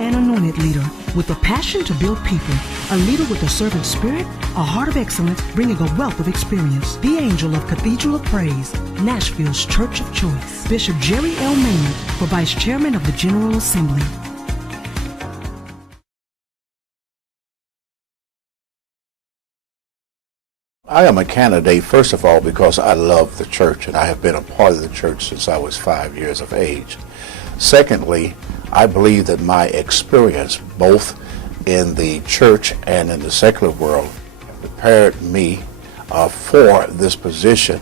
An anointed leader with a passion to build people, a leader with a servant spirit, a heart of excellence, bringing a wealth of experience. The angel of Cathedral of Praise, Nashville's church of choice, Bishop Jerry L. Maynard, for Vice Chairman of the General Assembly. I am a candidate, first of all, because I love the church, and I have been a part of the church since I was 5 years of age. Secondly, I believe that my experience, both in the church and in the secular world, prepared me for this position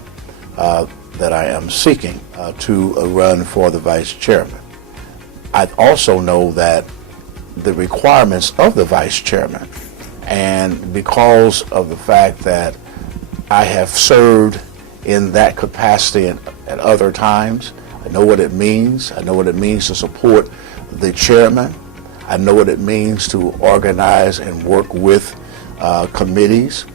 that I am seeking to run for the vice chairman. I also know that the requirements of the vice chairman, and because of the fact that I have served in that capacity at other times, I know what it means. I know what it means to support the chairman. I know what it means to organize and work with committees.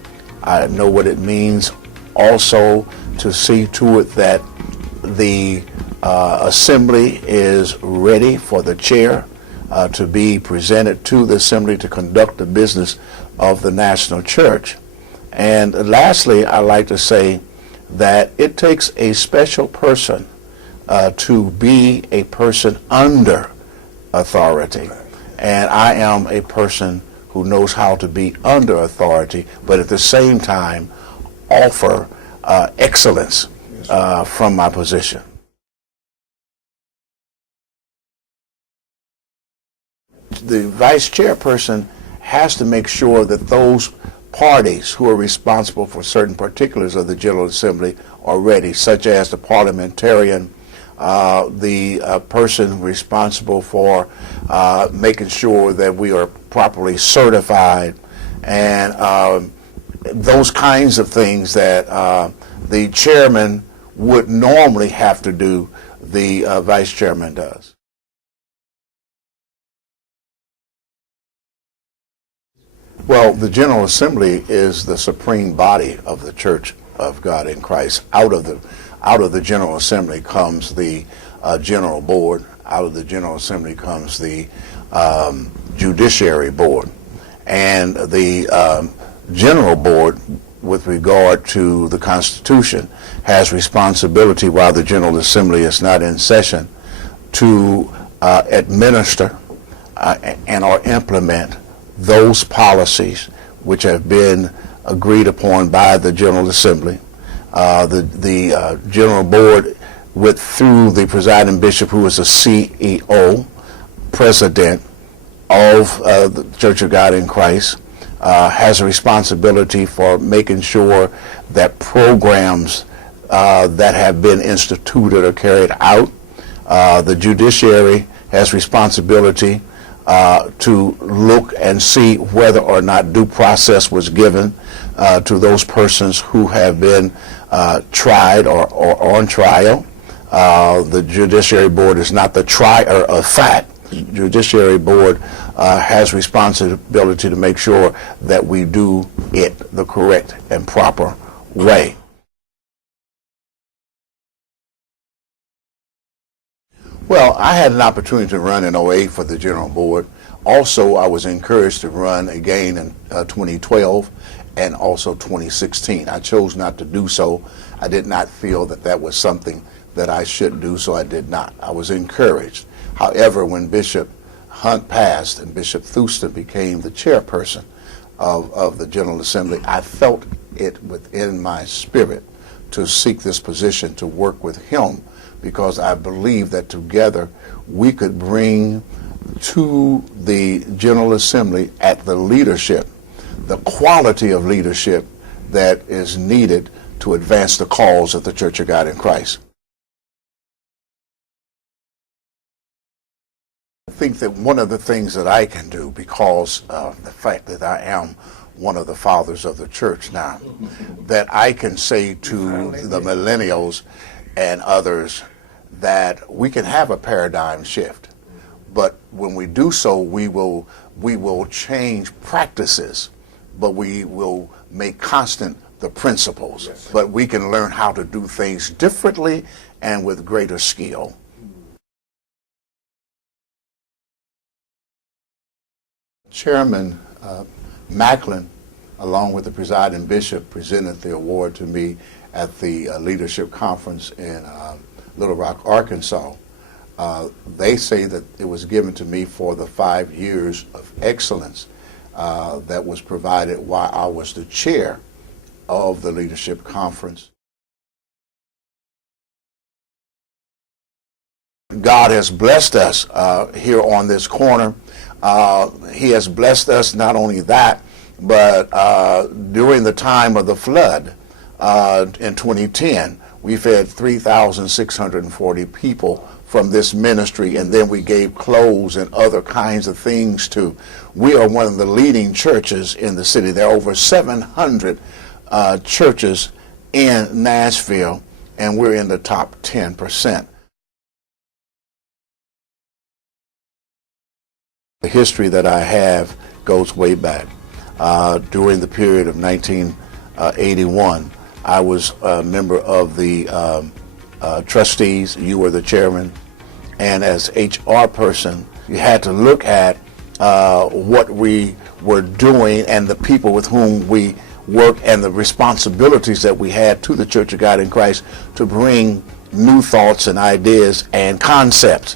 I know what it means also to see to it that the assembly is ready for the chair to be presented to the assembly to conduct the business of the national church. And lastly, I like to say that it takes a special person to be a person under authority. And I am a person who knows how to be under authority, but at the same time offer excellence from my position. The vice chairperson has to make sure that those parties who are responsible for certain particulars of the General Assembly are ready, such as the parliamentarian, the person responsible for making sure that we are properly certified, and those kinds of things that the chairman would normally have to do, the vice chairman does. Well, the General Assembly is the supreme body of the Church of God in Christ. Out of the General Assembly comes the General Board. Out of the General Assembly comes the Judiciary Board. And the General Board, with regard to the Constitution, has responsibility while the General Assembly is not in session to administer and or implement those policies which have been agreed upon by the General Assembly. The General Board, through the presiding bishop, who is the CEO, president of the Church of God in Christ, has a responsibility for making sure that programs that have been instituted are carried out. The judiciary has responsibility to look and see whether or not due process was given to those persons who have been tried or on trial. The Judiciary Board is not the trier of fact. The Judiciary Board has responsibility to make sure that we do it the correct and proper way. Well, I had an opportunity to run in 2008 for the General Board. Also, I was encouraged to run again in 2012 and also 2016. I chose not to do so. I did not feel that that was something that I should do, so I did not. I was encouraged. However, when Bishop Hunt passed and Bishop Thurston became the chairperson of the General Assembly, I felt it within my spirit to seek this position, to work with him, because I believe that together we could bring to the General Assembly at the leadership, the quality of leadership that is needed to advance the cause of the Church of God in Christ. I think that one of the things that I can do, because of the fact that I am one of the fathers of the church now, that I can say to the millennials and others that we can have a paradigm shift, but when we do so, we will change practices, but we will make constant the principles. Yes. But we can learn how to do things differently and with greater skill. Chairman Macklin, along with the presiding bishop, presented the award to me at the leadership conference in Little Rock, Arkansas. They say that it was given to me for the 5 years of excellence that was provided while I was the chair of the leadership conference. God has blessed us here on this corner. He has blessed us not only that, but during the time of the flood in 2010, we fed 3,640 people from this ministry, and then we gave clothes and other kinds of things to. We are one of the leading churches in the city. There are over 700 churches in Nashville, and we're in the top 10%. The history that I have goes way back. During the period of 1981, I was a member of the trustees. You were the chairman. And as HR person, you had to look at what we were doing and the people with whom we work and the responsibilities that we had to the Church of God in Christ to bring new thoughts and ideas and concepts.